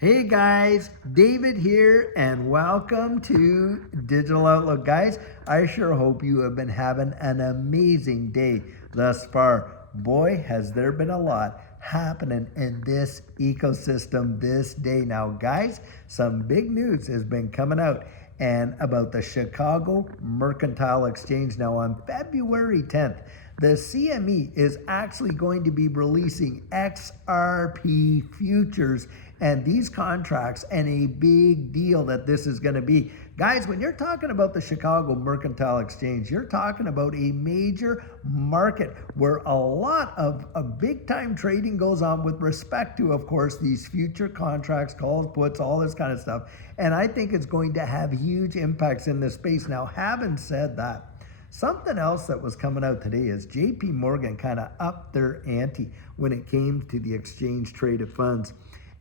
Hey guys, David here and welcome to Digital Outlook. Guys, I sure hope you have been having an amazing day thus far. Boy, has there been a lot happening in this ecosystem this day. Now guys, some big news has been coming out and about the Chicago Mercantile Exchange. Now on February 10th, the CME is actually going to be releasing XRP futures and these contracts, and a big deal that this is going to be. Guys, when you're talking about the Chicago Mercantile Exchange, you're talking about a major market where a lot of big time trading goes on with respect to, of course, these future contracts, calls, puts, all this kind of stuff. And I think it's going to have huge impacts in this space. Now, having said that, something else that was coming out today is JP Morgan kind of upped their ante when it came to the exchange traded funds.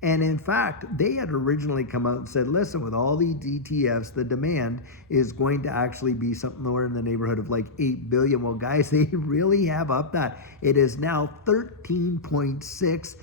And in fact, they had originally come out and said, listen, with all these ETFs, the demand is going to actually be something more in the neighborhood of like 8 billion. Well, guys, they really have upped that. It is now 13.6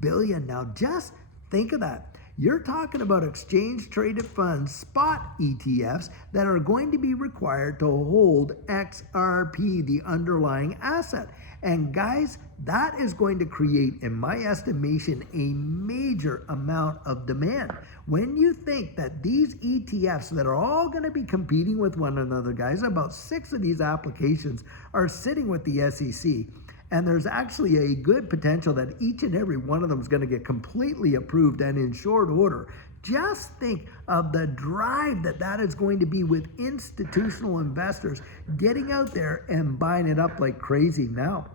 billion. Now, just think of that. You're talking about exchange traded funds, spot ETFs, that are going to be required to hold XRP, the underlying asset. And guys, that is going to create, in my estimation, a major amount of demand. When you think that these ETFs that are all going to be competing with one another, guys, about 6 of these applications are sitting with the SEC. And there's actually a good potential that each and every one of them is going to get completely approved and in short order. Just think of the drive that is going to be with institutional investors getting out there and buying it up like crazy. Now,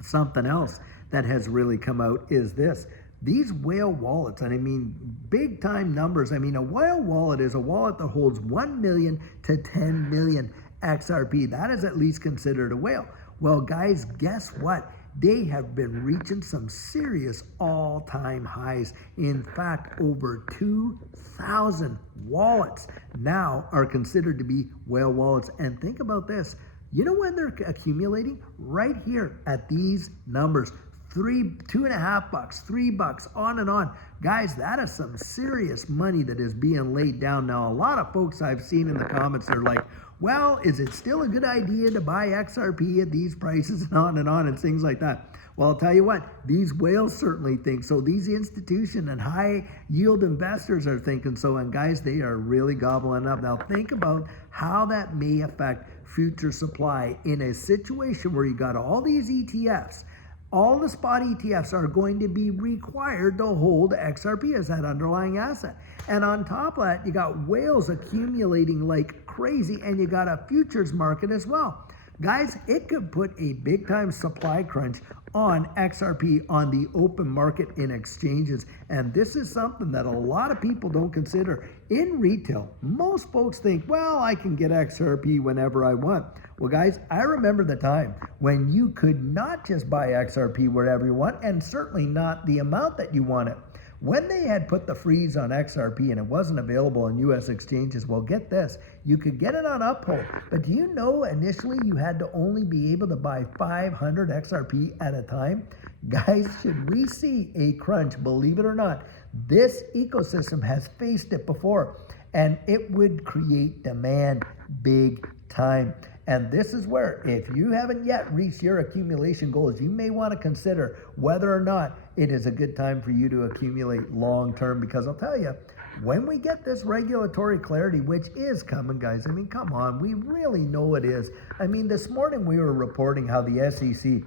something else that has really come out is this. These whale wallets, and I mean big time numbers. I mean, a whale wallet is a wallet that holds 1 million to 10 million XRP. That is at least considered a whale. Well, guys, guess what? They have been reaching some serious all-time highs. In fact, over 2,000 wallets now are considered to be whale wallets. And think about this. You know when they're accumulating? Right here at these numbers. $2.50, $3, on and on. Guys, that is some serious money that is being laid down. Now, a lot of folks I've seen in the comments are like, well, is it still a good idea to buy XRP at these prices and on and things like that? Well, I'll tell you what, these whales certainly think so. These institution and high yield investors are thinking so. And guys, they are really gobbling up. Now, think about how that may affect future supply in a situation where you got all these ETFs. All the spot ETFs are going to be required to hold XRP as that underlying asset. And on top of that, you got whales accumulating like crazy, and you got a futures market as well. Guys, it could put a big time supply crunch on XRP on the open market in exchanges. And this is something that a lot of people don't consider. In retail, most folks think, well, I can get XRP whenever I want. Well, guys, I remember the time when you could not just buy XRP wherever you want, and certainly not the amount that you wanted. When they had put the freeze on XRP and it wasn't available on US exchanges, well, get this, you could get it on Uphold. But do you know initially you had to only be able to buy 500 XRP at a time? Guys, should we see a crunch, believe it or not, this ecosystem has faced it before, and it would create demand big time. And this is where, if you haven't yet reached your accumulation goals, you may want to consider whether or not it is a good time for you to accumulate long term. Because I'll tell you, when we get this regulatory clarity, which is coming, guys, I mean, come on, we really know it is. I mean, this morning we were reporting how the SEC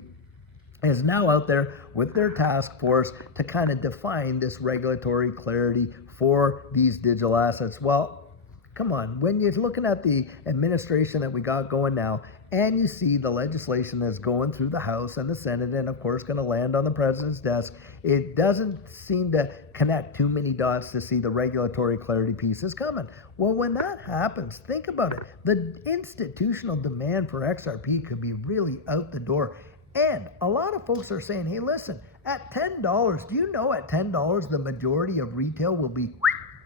is now out there with their task force to kind of define this regulatory clarity for these digital assets. Well, come on, when you're looking at the administration that we got going now, and you see the legislation that's going through the House and the Senate, and of course going to land on the president's desk, it doesn't seem to connect too many dots to see the regulatory clarity pieces coming. Well, when that happens, think about it. The institutional demand for XRP could be really out the door. And a lot of folks are saying, hey, listen, at $10, do you know at $10 the majority of retail will be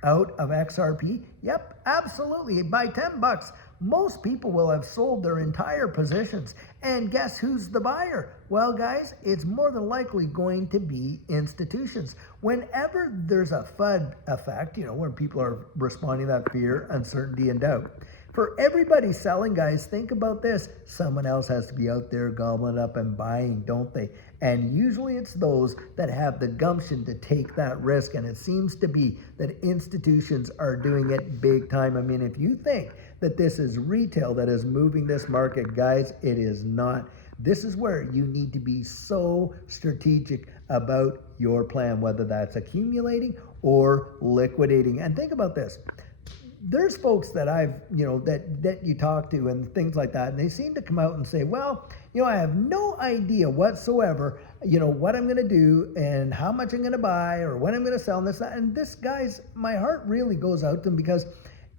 out of XRP? Yep, absolutely. By $10, most people will have sold their entire positions. And guess who's the buyer? Well, guys, it's more than likely going to be institutions. Whenever there's a FUD effect, when people are responding to that fear, uncertainty, and doubt, for everybody selling, guys, think about this. Someone else has to be out there gobbling up and buying, don't they? And usually it's those that have the gumption to take that risk. And it seems to be that institutions are doing it big time. I mean, if you think that this is retail that is moving this market, guys, it is not. This is where you need to be so strategic about your plan, whether that's accumulating or liquidating. And think about this. There's folks that that you talk to and things like that, and they seem to come out and say, well, I have no idea whatsoever, what I'm going to do and how much I'm going to buy or when I'm going to sell and this, that. And this, guys, my heart really goes out to them because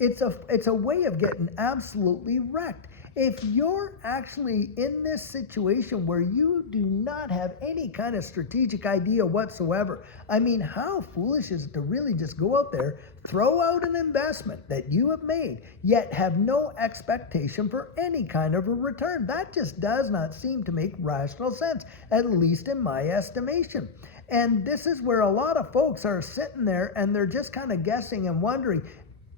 it's a way of getting absolutely wrecked. If you're actually in this situation where you do not have any kind of strategic idea whatsoever, I mean, how foolish is it to really just go out there, throw out an investment that you have made, yet have no expectation for any kind of a return? That just does not seem to make rational sense, at least in my estimation. And this is where a lot of folks are sitting there and they're just kind of guessing and wondering.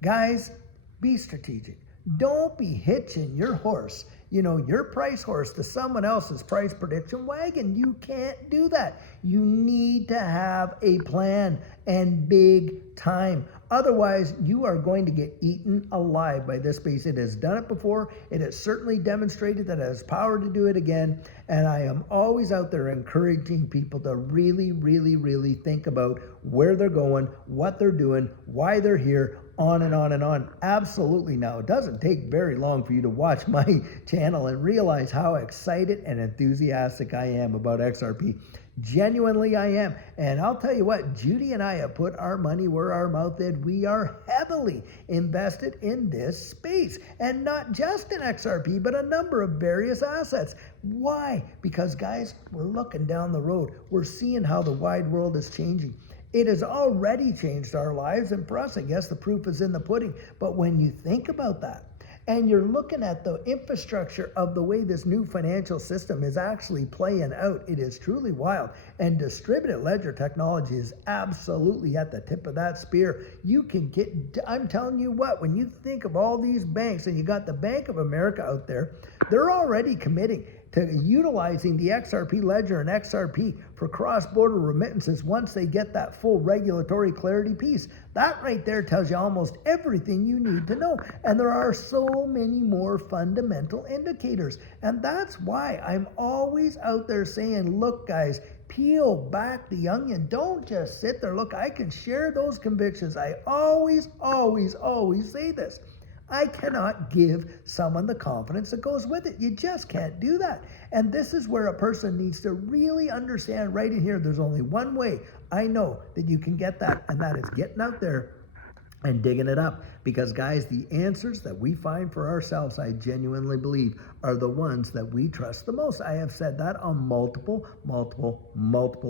Guys, be strategic. Don't be hitching your horse, your price horse, to someone else's price prediction wagon. You can't do that. You need to have a plan, and big time. Otherwise, you are going to get eaten alive by this space. It has done it before. It has certainly demonstrated that it has power to do it again. And I am always out there encouraging people to really, really, really think about where they're going, what they're doing, why they're here, on and on and on. Absolutely. Now, it doesn't take very long for you to watch my channel and realize how excited and enthusiastic I am about XRP. Genuinely, I am. And I'll tell you what, Judy and I have put our money where our mouth is. We are heavily invested in this space, and not just in XRP, but a number of various assets. Why? Because, guys, we're looking down the road. We're seeing how the wide world is changing. It has already changed our lives, and for us, I guess the proof is in the pudding. But when you think about that, and you're looking at the infrastructure of the way this new financial system is actually playing out, it is truly wild. And distributed ledger technology is absolutely at the tip of that spear. You can get, I'm telling you what, when you think of all these banks, and you got the Bank of America out there, they're already committing to utilizing the XRP ledger and XRP for cross-border remittances once they get that full regulatory clarity piece. That right there tells you almost everything you need to know. And there are so many more fundamental indicators. And that's why I'm always out there saying, look, guys, peel back the onion. Don't just sit there. Look, I can share those convictions. I always, always, always say this. I cannot give someone the confidence that goes with it. You just can't do that. And this is where a person needs to really understand right in here. There's only one way I know that you can get that, and that is getting out there and digging it up. Because, guys, the answers that we find for ourselves, I genuinely believe, are the ones that we trust the most. I have said that on multiple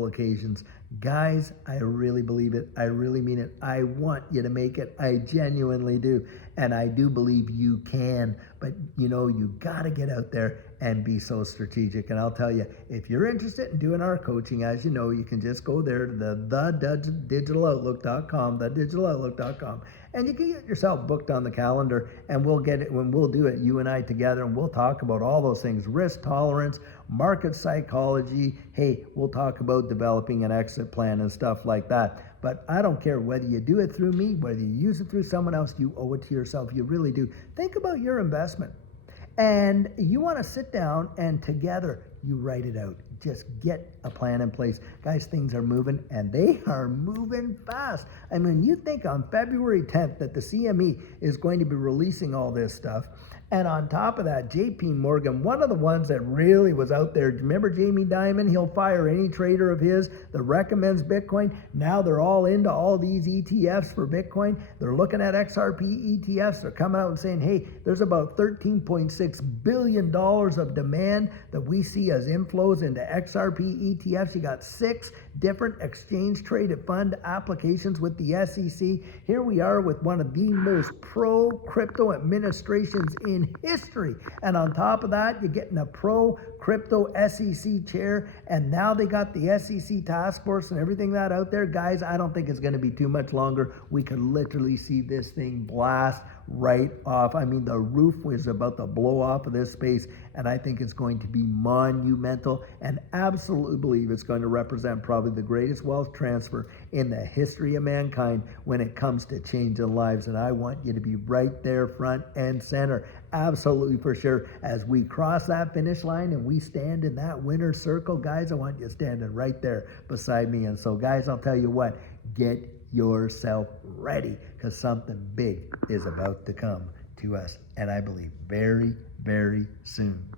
occasions. Guys, I really believe it. I really mean it. I want you to make it. I genuinely do. And I do believe you can. But, you got to get out there and be so strategic. And I'll tell you, if you're interested in doing our coaching, as you know, you can just go there to thedigital.outlook.com, thedigital.outlook.com. And you can get yourself booked on the calendar, and we'll get it when we'll do it, you and I together, and we'll talk about all those things: risk tolerance, market psychology. Hey, we'll talk about developing an exit plan and stuff like that. But I don't care whether you do it through me, whether you use it through someone else, you owe it to yourself. You really do. Think about your investment. And you want to sit down and together you write it out. Just get a plan in place. Guys, things are moving, and they are moving fast. I mean, you think on February 10th that the CME is going to be releasing all this stuff. And on top of that, JP Morgan, one of the ones that really was out there, remember Jamie Dimon? He'll fire any trader of his that recommends Bitcoin. Now they're all into all these ETFs for Bitcoin. They're looking at XRP ETFs. They're coming out and saying, hey, there's about $13.6 billion of demand that we see as inflows into XRP ETFs. You got 6 different exchange traded fund applications with the SEC. Here we are with one of the most pro crypto administrations in history. And on top of that, you're getting a pro crypto SEC chair. And now they got the SEC task force and everything that out there. Guys, I don't think it's going to be too much longer. We could literally see this thing blast right off. I mean, the roof was about to blow off of this space, and I think it's going to be monumental, and absolutely believe it's going to represent probably the greatest wealth transfer in the history of mankind when it comes to changing lives. And I want you to be right there front and center, absolutely for sure. As we cross that finish line and we stand in that winner's circle, guys, I want you standing right there beside me. And so, guys, I'll tell you what, get yourself ready, because something big is about to come to us, and I believe very, very soon.